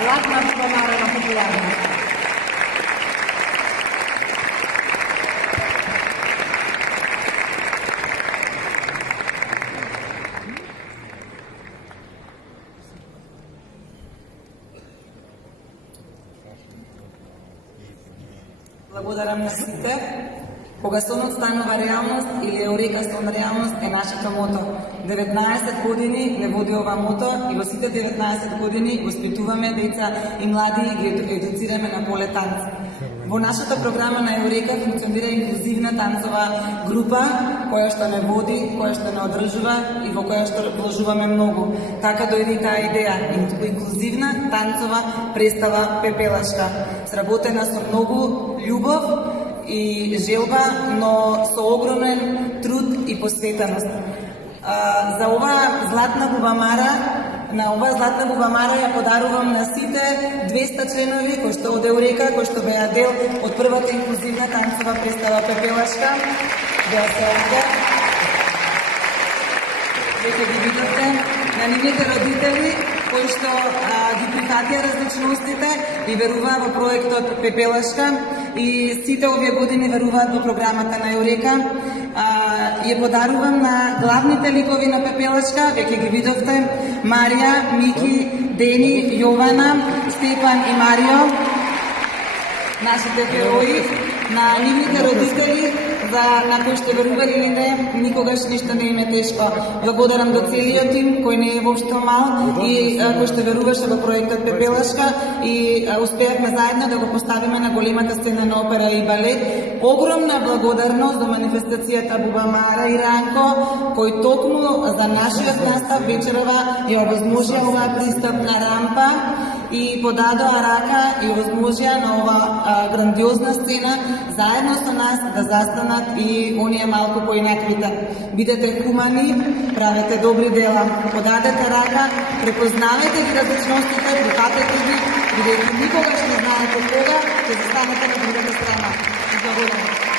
Златна Бубамара на популярност. Благодарам на сите. Кога сонот станува реалност или Еурека сон реалност е нашето мото. 19 години не води ова мото и во сите 19 години воспитуваме деца и млади и ги едуцираме на поле танц. Во нашата програма на Еурека функционира инклузивна танцова група која што не води, која што не одржува и во која што вложуваме многу. Така дојде и таа идеја, инклузивна танцова представа Пепелашка, сработена со многу љубов и желба, но со огромен труд и посветеност. За ова Златна Бубамара, на ова Златна Бубамара ја подарувам на сите 200 членови кои што од Еурека, кои што беа дел од првата инклузивна танцова представа Пепелашка. Беа се овде. Веќе ги видовте на нивните родители кои што ги прифатија различностите и веруваат во проектот Пепелашка и сите овие години веруваат во програмата на Еурека. Ја подарувам на главните ликови на Пепелашка, веќе ги видовте, Марија, Мики, Дени, Јована, Степан и Марио, нашите герои, на нивните родители, на кои што верували или не, никогаш ништо не им е тешко. Благодарам до целиот тим, кој не е воопшто мал и кој што веруваше во проектот Пепелашка и успеавме заедно да го поставиме на големата сцена на опера и балет. Огромна благодарност до манифестацијата Бубамара и Ранко, кој токму за нашиот настав вечерова ја овозможија оваа пристапна рампа и подадоа рака и овозможија на ова грандиозна сцена заедно со нас да застанат и оние малку поинаквите. Бидете хумани, правете добри дела, подадете рака, препознавајте ги различностите, прифатете ги, бидејќи никогаш не знаете кога ќе застанете на другата страна. Благодарам.